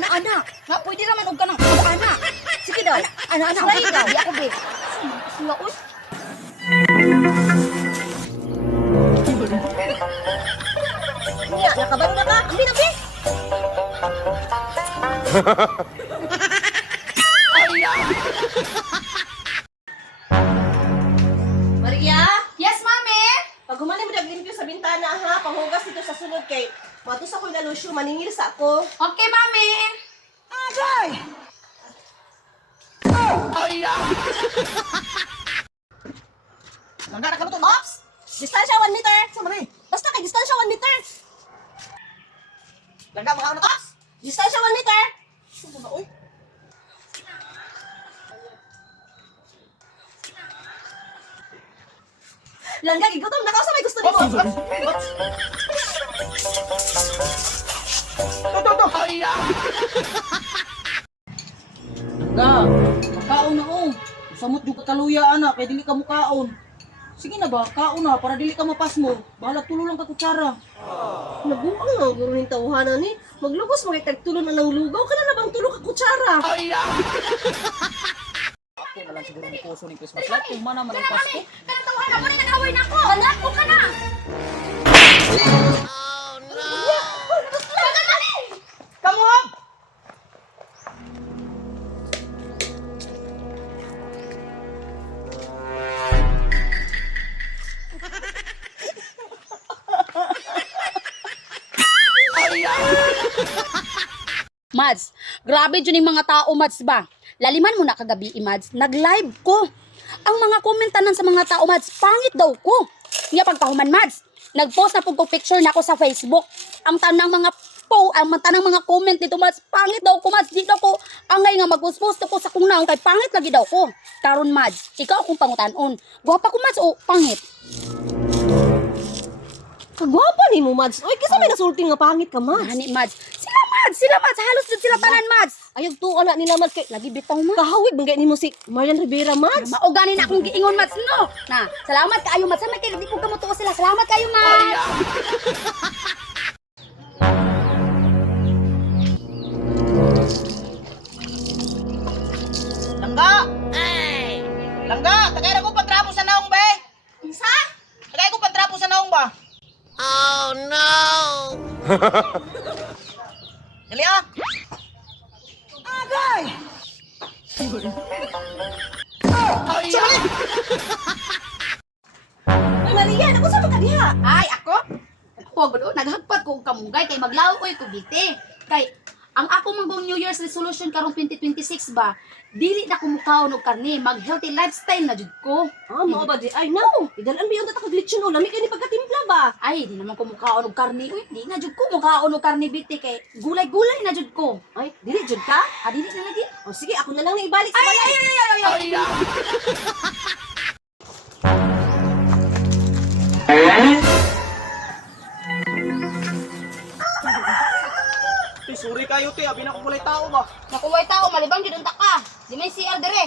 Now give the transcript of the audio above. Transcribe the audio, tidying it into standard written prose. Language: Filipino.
ana. Nga, pwede naman og kanang ana. Sige daw. Ana. Sulay daw. Di ako, be. Sula, uy. Niya, nakabaro na ka. Ambi na, be. Maria? Yes, mami? Pag humali mo naglimpyo sa bintana, ha? Panghugas dito sa sulod kay matos ako na lusyo, maningil sa ako. Okay, mami. Agay! Nagdara ka mo to, Ops! Distansya 1 meter! Sama na Basta kay distansya 1 meter! Langga mga ano, Ops! Distansya 1 meter! Sama na, uy! Langga, gigutom na ka sa may gusto ni mo! Ga, makaon na oh. Samot yung kakaluya ana, kay dili ka mukaon. Sige na ba, kaon na para dili ka mapas mo. Bahala tulo lang ka kutsara. Nabuang nga ang guro ng tawhanan ni. Maglugos magitagtulon na ng lugaw ka na bang tulo ka kutsara. Ako na lang siguro ng puso ng Christmas light. Kung man naman ang Pasko. Kanang tawanan mo rin, nag-away na ako. Anak ko ka na. Kamu hap! Mads, grabe dyan yung mga tao, Mads ba? Laliman mo na kagabi, Mads. Nag-live ko. Ang mga komentanan sa mga tao, Mads, pangit daw ko. Nga pagpahuman, Mads. Nag-post na po ko picture na ako sa Facebook. Ang tanang mga mga comment dito, Mads, pangit daw ko, Mads. Di daw ko, angay nga mag-post ako sa kung naong kay pangit lagi daw ko. Karon, Mads, ikaw akong pangutanon. Gwapa ko, Mads, o pangit? Kagwapa ni mo, Mads. Uy, kisa may nasulti nga pangit ka, Mads. Hani, Mads. Sila, Mads. Halos dun sila tanan, Mads. Ayog tuwa na nila, Mads. Kay Lagi bitaw, Mads. kahawig bangay ni mo si Marian Rivera, Mads. Mauganin na akong giingon, Mads, no? Na, salamat kaayo, Mads. Samay kayo, di ko gamutuo sila. Salamat kayo, Mads. Langga! Langga! Tagay na ko patrapo sa naong ba eh? Isa? Tagay ko patrapo sa naong ba? Oh no! Dali ah! Agay! Ay, Maria, naku sa ka diha. Ay, ako? Huwag do, naghagpat ko og kamunggay kay maglaw ko'y kubite. Kay, ang ako mong New Year's resolution karong 2026 ba, dili na kumukaon og karne, mag-healthy lifestyle na jud ko. Ah, mao ba di? Ay, no. Idalan ba yung tatak glitchon o? Lami kayo ni pagkatimpla ba? Ay, di naman kumukaon og karne. Uy, di na jud ko mukaon og karne biti kay gulay-gulay na jud ko. Ay, dili, jud ka? Ah, dili na lagi. O sige, ako na lang na ibalik sa Ay, balay. Uy, sorry kayo te, abi na ko kulay tao ba? Nakuway tao, malibang jud unta ka. Di may CR dire.